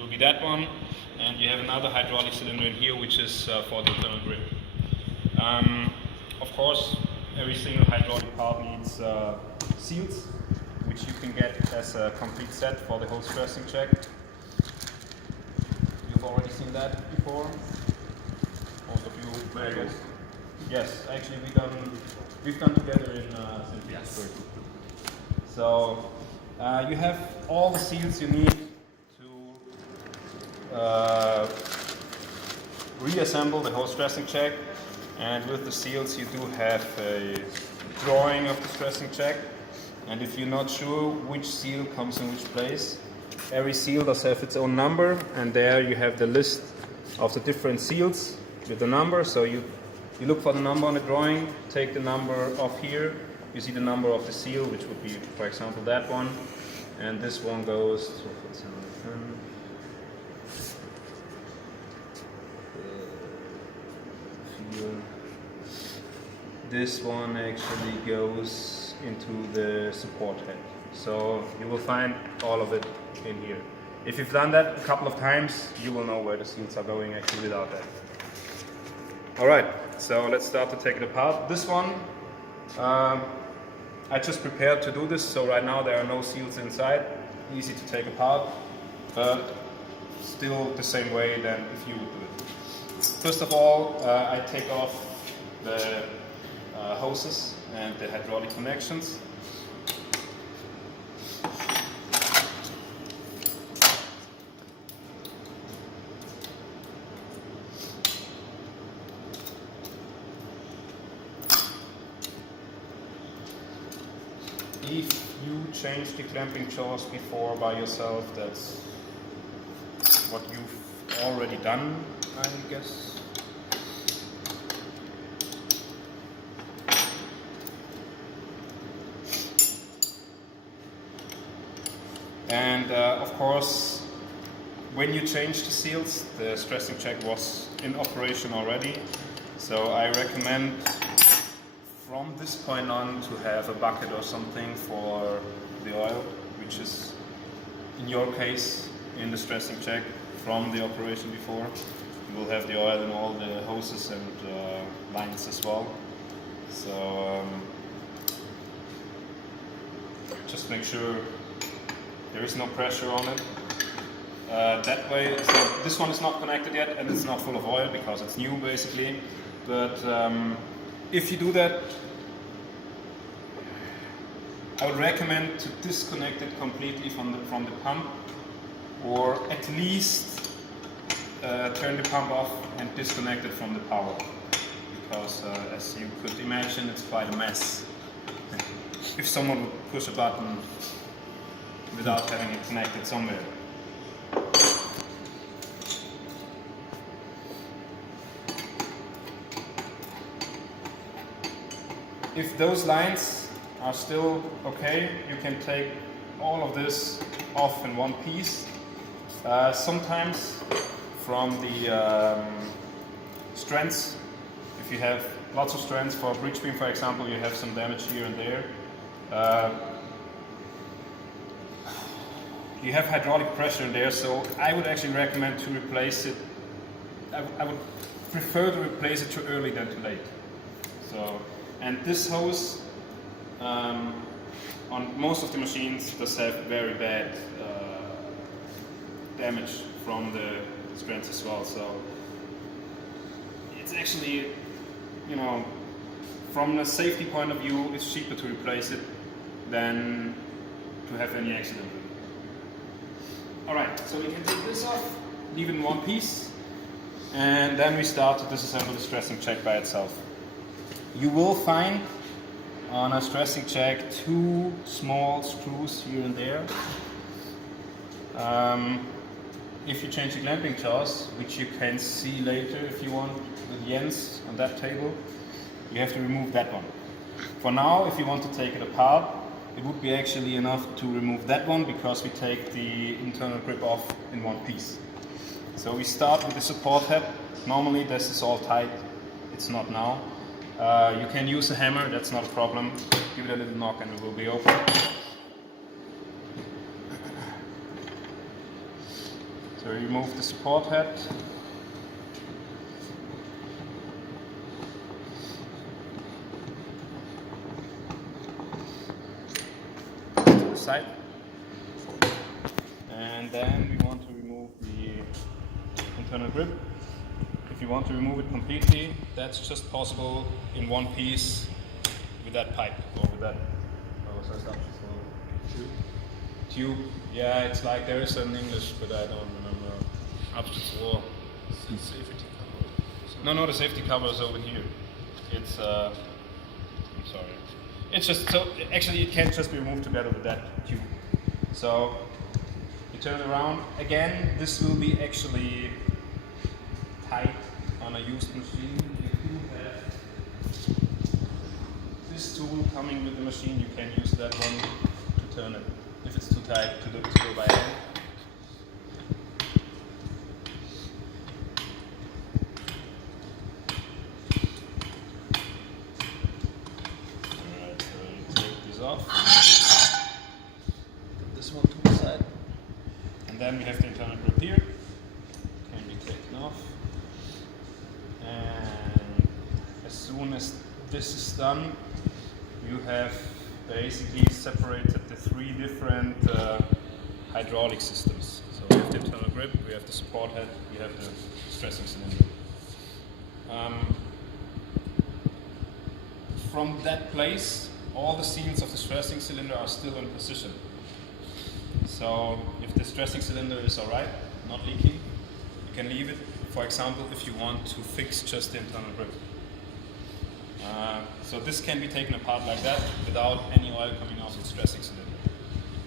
Will be that one, and you have another hydraulic cylinder in here, which is for the internal grip. Of course, every single hydraulic part needs seals, which you can get as a complete set for the whole stressing check. You've already seen that before. Most of you, very good. Yes, actually we've done together in St. Petersburg. So you have all the seals you need to reassemble the whole stressing check, and with the seals you do have a drawing of the stressing check, and if you're not sure which seal comes in which place, every seal does have its own number, and there you have the list of the different seals with the number. So you look for the number on the drawing, take the number off here, you see the number of the seal, which would be, for example, that one, and this one goes to, this one actually goes into the support head. So you will find all of it in here. If you've done that a couple of times, you will know where the seals are going actually without that. Alright, so let's start to take it apart. This one, I just prepared to do this, so right now there are no seals inside. Easy to take apart, but still the same way than if you would do it. First of all, I take off the hoses and the hydraulic connections. If you change the clamping jaws before by yourself, that's what you've already done, I guess. And of course, when you change the seals, the stressing check was in operation already. So I recommend from this point on to have a bucket or something for the oil, which is in your case in the stressing check from the operation before. You will have the oil in all the hoses and lines as well. So just make sure there is no pressure on it. That way, so this one is not connected yet and it's not full of oil because it's new basically. But if you do that, I would recommend to disconnect it completely from the pump, or at least turn the pump off and disconnect it from the power, because as you could imagine, it's quite a mess if someone would push a button without having it connected somewhere. If those lines are still okay, you can take all of this off in one piece. Sometimes from the strands, if you have lots of strands for a bridge beam, for example, you have some damage here and there. You have hydraulic pressure in there, so I would actually recommend to replace it. I would prefer to replace it too early than too late. So, and this hose on most of the machines does have very bad damage from the strands as well. So it's actually, you know, from a safety point of view, it's cheaper to replace it than to have any accident. Alright, so we can take this off, leave it in one piece, and then we start to disassemble the stressing check by itself. You will find on a stressing check two small screws here and there. If you change the clamping jaws, which you can see later if you want with Jens on that table, you have to remove that one. For now, if you want to take it apart, it would be actually enough to remove that one, because we take the internal grip off in one piece. So we start with the support head. Normally this is all tight, it's not now. You can use a hammer, that's not a problem. Give it a little knock and it will be open. So remove the support head. To the side. And then we want to remove the internal grip. If you want to remove it completely, that's just possible in one piece with that pipe or with that tube. Yeah, it's like there is an English, but I don't remember. Absturzrohr. Safety cover. No, the safety cover is over here. It's I'm sorry. It's just so actually it can't just be removed together with that tube. So you turn it around again. This will be actually tight on a used machine. If you have this tool coming with the machine, you can use that one to turn it. If it's too tight to go by hand. Alright, so you take this off. Put this one to the side. And then we have the internal grip here. Can be taken off. And as soon as this is done, you have basically separated the three different hydraulic systems. So we have the internal grip, we have the support head, we have the stressing cylinder. From that place, all the seals of the stressing cylinder are still in position. So if the stressing cylinder is alright, not leaking, you can leave it. For example, if you want to fix just the internal grip. So this can be taken apart like that without any oil coming out of the stressing cylinder.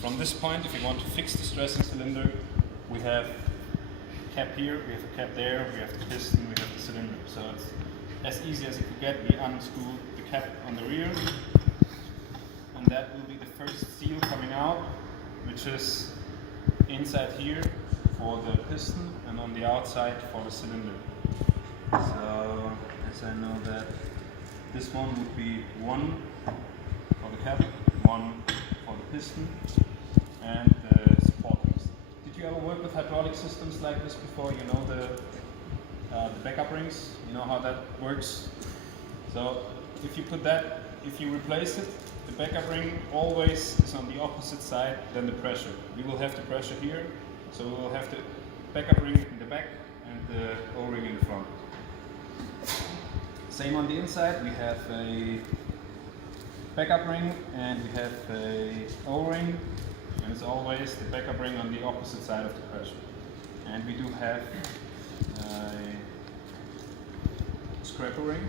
From this point, if you want to fix the stressing cylinder, we have a cap here, we have a cap there, we have the piston, we have the cylinder. So it's as easy as it could get. We unscrew the cap on the rear, and that will be the first seal coming out, which is inside here for the piston and on the outside for the cylinder. So as I know that this one would be one for the cap, one for the piston, and the support rings. Did you ever work with hydraulic systems like this before? You know the backup rings? You know how that works? So if you put that, if you replace it, the backup ring always is on the opposite side than the pressure. We will have the pressure here, so we will have the backup ring in the back and the O-ring in the front. Same on the inside, we have a backup ring and we have a O-ring, and it's always the backup ring on the opposite side of the pressure. And we do have a scraper ring.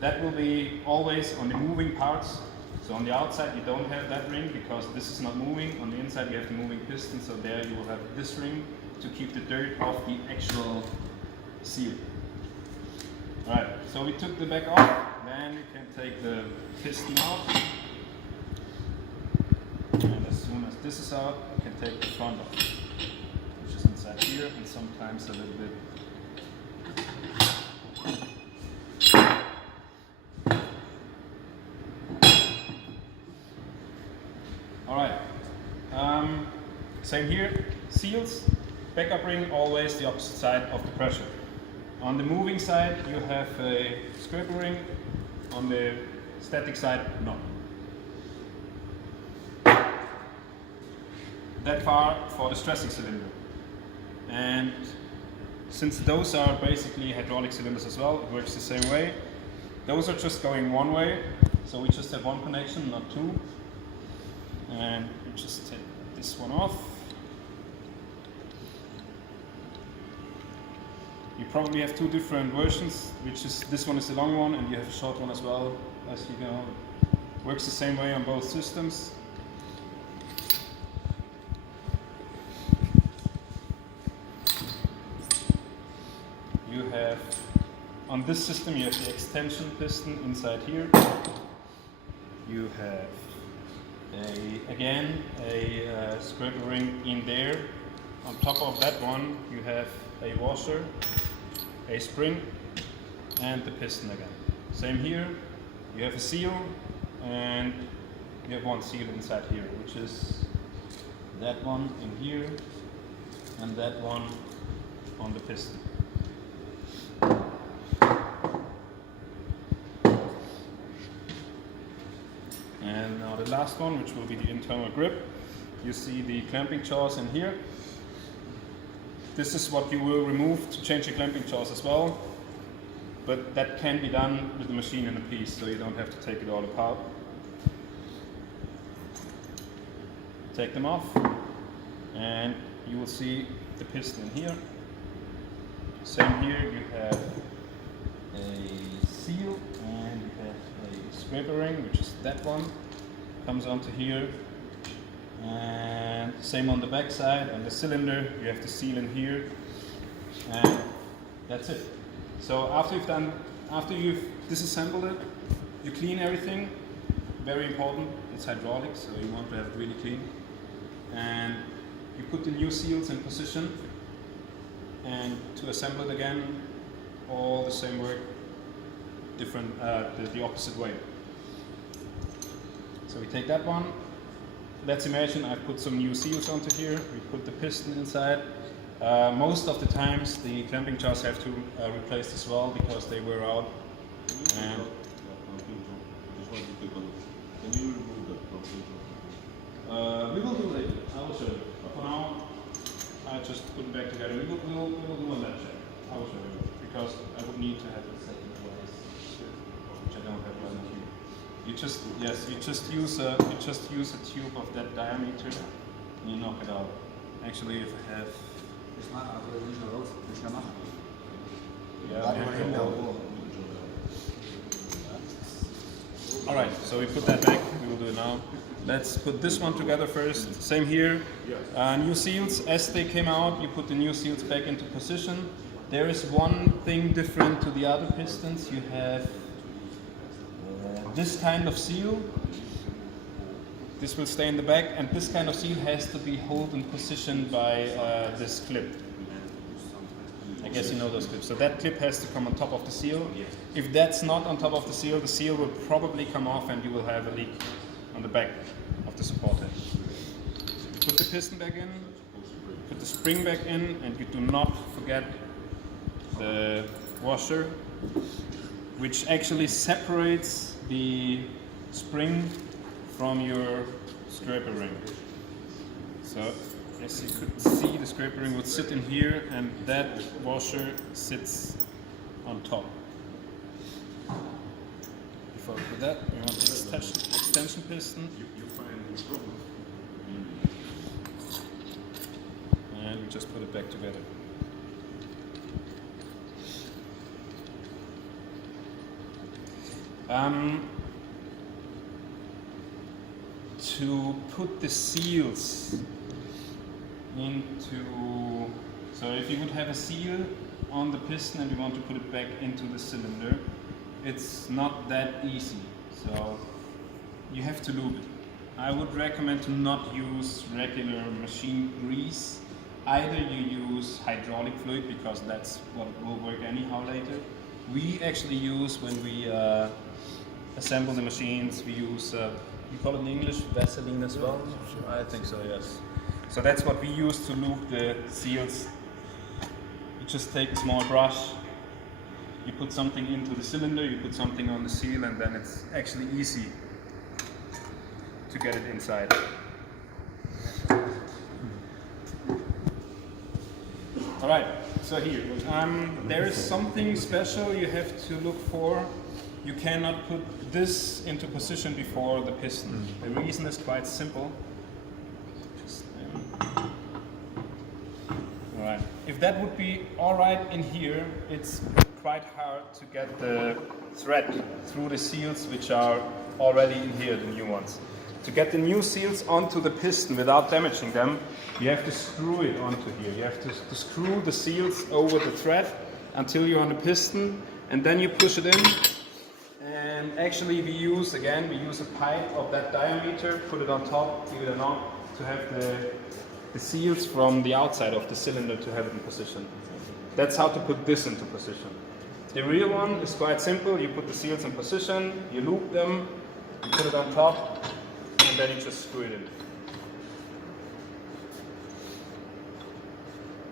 That will be always on the moving parts. So on the outside you don't have that ring because this is not moving. On the inside you have the moving piston, so there you will have this ring to keep the dirt off the actual seal. Alright, so we took the back off, then you can take the piston out. And as soon as this is out, you can take the front off, which is inside here and sometimes a little bit. Alright, same here, seals, backup ring always the opposite side of the pressure. On the moving side you have a scraper ring, on the static side no. That far for the stressing cylinder. And since those are basically hydraulic cylinders as well, it works the same way. Those are just going one way, so we just have one connection, not two. And we just take this one off. You probably have two different versions, which is this one is the long one and you have a short one as well, as you know. Works the same way on both systems. You have, on this system you have the extension piston inside here. You have again a scraper ring in there. On top of that one you have a washer, a spring, and the piston again. Same here, you have a seal and you have one seal inside here, which is that one in here, and that one on the piston. And now the last one, which will be the internal grip. You see the clamping jaws in here. This is what you will remove to change the clamping jaws as well. But that can be done with the machine in a piece, so you don't have to take it all apart. Take them off, and you will see the piston here. Same here, you have a seal and you have a scraper ring, which is that one, comes onto here. And same on the back side, on the cylinder, you have the seal in here, and that's it. So after you've disassembled it, you clean everything. Very important, it's hydraulic, so you want to have it really clean. And you put the new seals in position, and to assemble it again, all the same work, different, the opposite way. So we take that one. Let's imagine I've put some new seals onto here. We put the piston inside. Most of the times the clamping jaws have to replace as well because they wear out. And Can you remove that from we will do later. I will show you. For now, I just put it back together. We will do on that check. I will show you because I would need to have it set in place, which I don't have right now. You just use a tube of that diameter and you knock it out. Actually, if I have. All right, so we put that back. We will do it now. Let's put this one together first. Same here. New seals, as they came out, you put the new seals back into position. There is one thing different to the other pistons. You have this kind of seal. This will stay in the back, and this kind of seal has to be held in position by this clip. I guess you know those clips. So that clip has to come on top of the seal. If that's not on top of the seal will probably come off and you will have a leak on the back of the support head. Put the piston back in, put the spring back in, and you do not forget the washer, which actually separates the spring from your scraper ring. So as you could see, the scraper ring would sit in here and that washer sits on top. Before we put that, we want the extension piston. And we just put it back together. To put the seals into, so if you would have a seal on the piston and you want to put it back into the cylinder, it's not that easy, so you have to lube it. I would recommend to not use regular machine grease. Either you use hydraulic fluid, because that's what will work anyhow later. We actually use, when we assemble the machines, we use you call it in English Vaseline as well? I think so, yes. So that's what we use to lube the seals. You just take a small brush, you put something into the cylinder, you put something on the seal, and then it's actually easy to get it inside. Alright, so here, there is something special you have to look for. You cannot put this into position before the piston. The reason is quite simple. Alright, if that would be alright in here, it's quite hard to get the thread through the seals which are already in here, the new ones. To get the new seals onto the piston without damaging them, you have to screw it onto here. You have to screw the seals over the thread until you're on the piston, and then you push it in. And actually we use a pipe of that diameter, put it on top, give it a knock to have the seals from the outside of the cylinder to have it in position. That's how to put this into position. The real one is quite simple. You put the seals in position, you loop them, you put it on top, and then you just screw it in.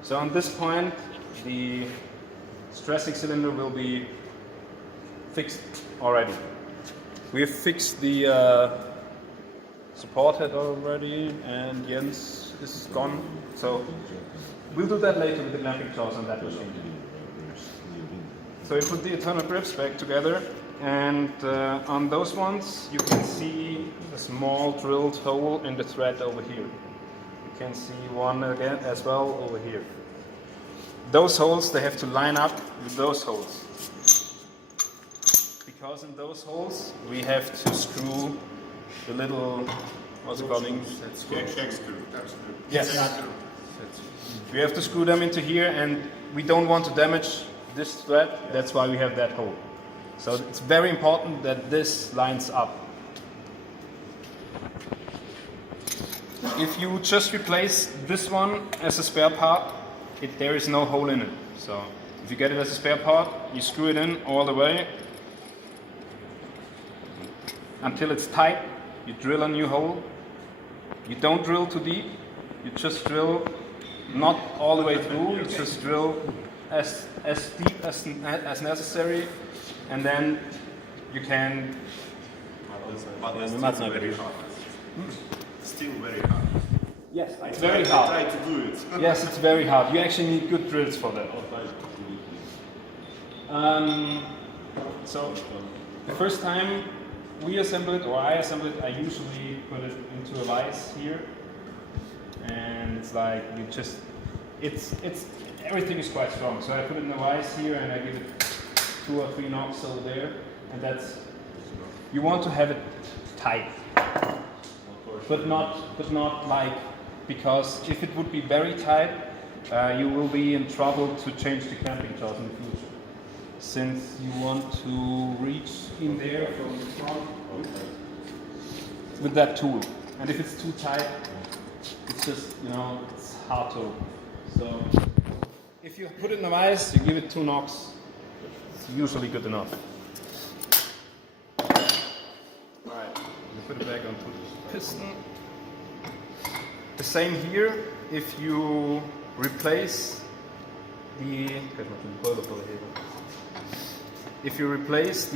So on this point, the stressing cylinder will be fixed already. We have fixed the support head already, and Jens is gone. So we'll do that later with the clamping jaws on that machine. So we put the internal grips back together, and on those ones you can see a small drilled hole in the thread over here. You can see one again as well over here. Those holes, they have to line up with those holes. Because in those holes we have to screw the little, what's it called? Check screw. Yes. We have to screw them into here, and we don't want to damage this thread, that's why we have that hole. So it's very important that this lines up. If you just replace this one as a spare part, there is no hole in it. So if you get it as a spare part, you screw it in all the way until it's tight. You drill a new hole. You don't drill too deep. You just drill not all the way through. You just drill as deep as necessary, and then you can. But it's still very hard. Still very hard. Yes, it's very hard. I try to do it. Yes, it's very hard. You actually need good drills for that. So the first time we assemble it, or I assemble it, I usually put it into a vise here, and it's like you just, it's everything is quite strong. So I put it in a vise here, and I give it 2 or 3 knocks over there, and that's, you want to have it tight, but not like, because if it would be very tight, you will be in trouble to change the clamping jaws in the future, since you want to reach in there from the front with that tool. And if it's too tight, it's just, it's hard to open. So if you put it in a vise, you give it 2 knocks, it's usually good enough. Alright, you put it back onto the piston. The same here, if you replace the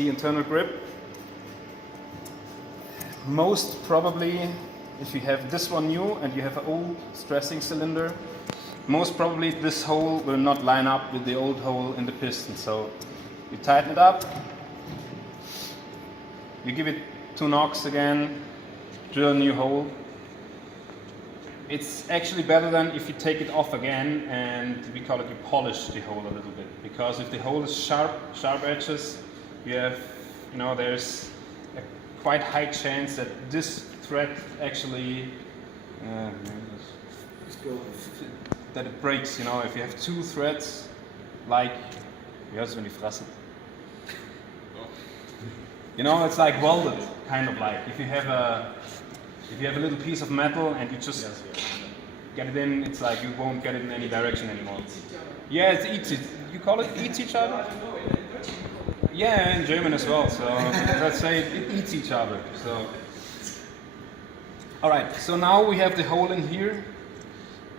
internal grip, most probably if you have this one new and you have an old stressing cylinder, most probably this hole will not line up with the old hole in the piston. So you tighten it up, you give it 2 knocks again, drill a new hole. It's actually better than if you take it off again and we call it, you polish the hole a little bit. Because if the hole is sharp edges, you have, there's a quite high chance that this thread actually, that it breaks. If you have 2 threads, like, it's like welded, kind of like. If you have a little piece of metal and you just get it in, it's like you won't get it in any direction anymore. Yeah, it eats it. You call it eats each other? Yeah, in German as well. So let's say it eats each other. So, all right. So now we have the hole in here,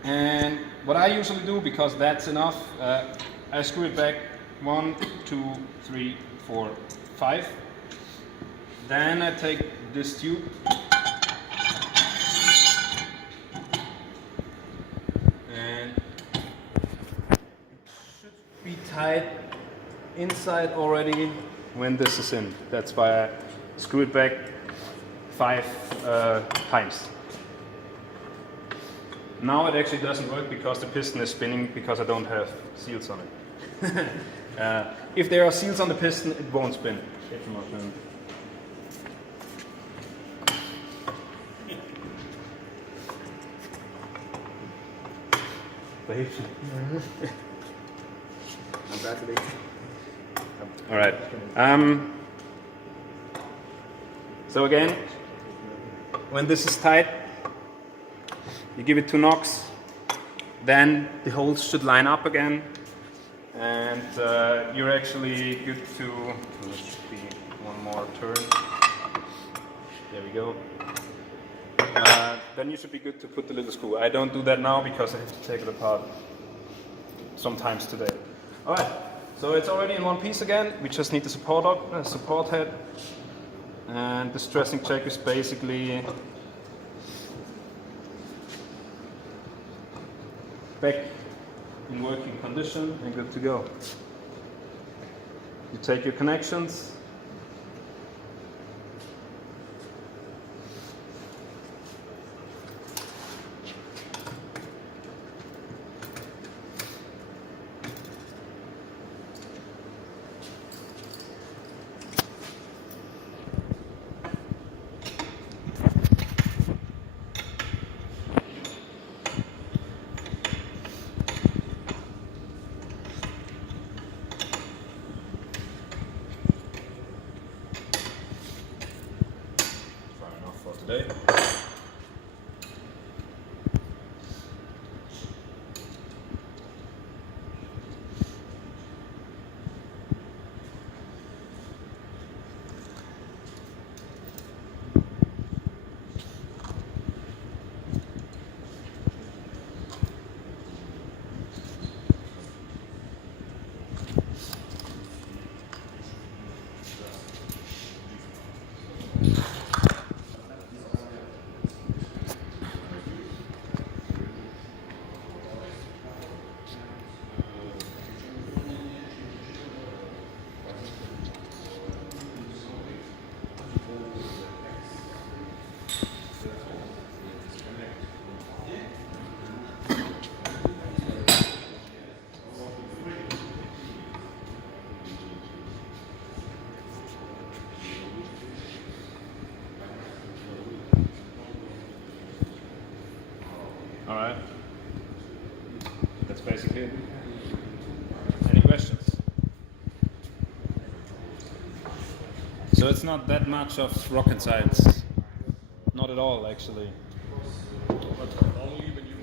and what I usually do, because that's enough, I screw it back 1, 2, 3, 4, 5. Then I take this tube. Be tight inside already when this is in. That's why I screw it back 5 times. Now it actually doesn't work because the piston is spinning because I don't have seals on it. If there are seals on the piston, it won't spin. All right. So again, when this is tight, you give it 2 knocks. Then the holes should line up again, and you're actually good to. Let's see, one more turn. There we go. Then you should be good to put the little screw. I don't do that now because I have to take it apart. sometimes today. All right, so it's already in one piece again. We just need the support head, and the stressing check is basically back in working condition and good to go. You take your connections. Today. All right, that's basically it. Any questions? So it's not that much of rocket science. Not at all, actually. But only when you